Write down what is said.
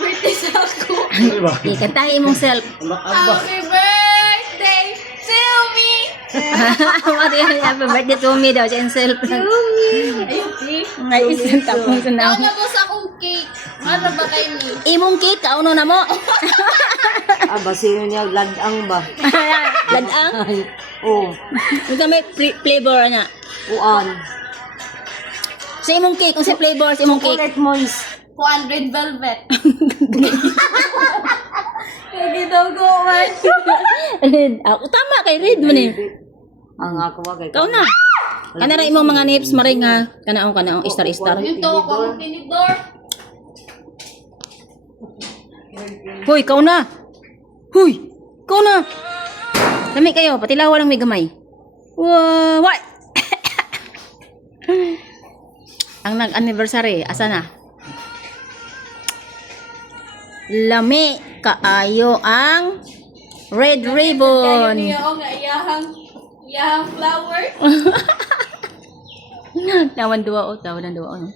birthday sa ako. Ikantahin mong self. Happy birthday to me. Happy birthday to me daw. Siya yung self. Ayun, eh. Ngay isang tapong sunaw. Ano to sa akong cake? Ano ba kayo ni? Imong cake, kauno na mo. Basino niya, ladang ba? Ladang. Oo. Ito may flavor niya. Uan. Sa imong cake, kung sa flavor sa imong cake. Chocolate moist. 400 velvet. Hindi daw ko, man. Red. Tama kay red man eh. Ang ako ba kay Kau na. Kana ra imong mga nips maray nga kanaong star. Yung to, akong tinidor. Hoy, kau na. Hoy, kau na. Lami kayo, patilawa lang may gamay. What? Ang nag-anniversary, asa na? Lami kaayo ang red ribbon. Kaya niya ako nga iyahang flower. Tawan dua o, tawan dua o.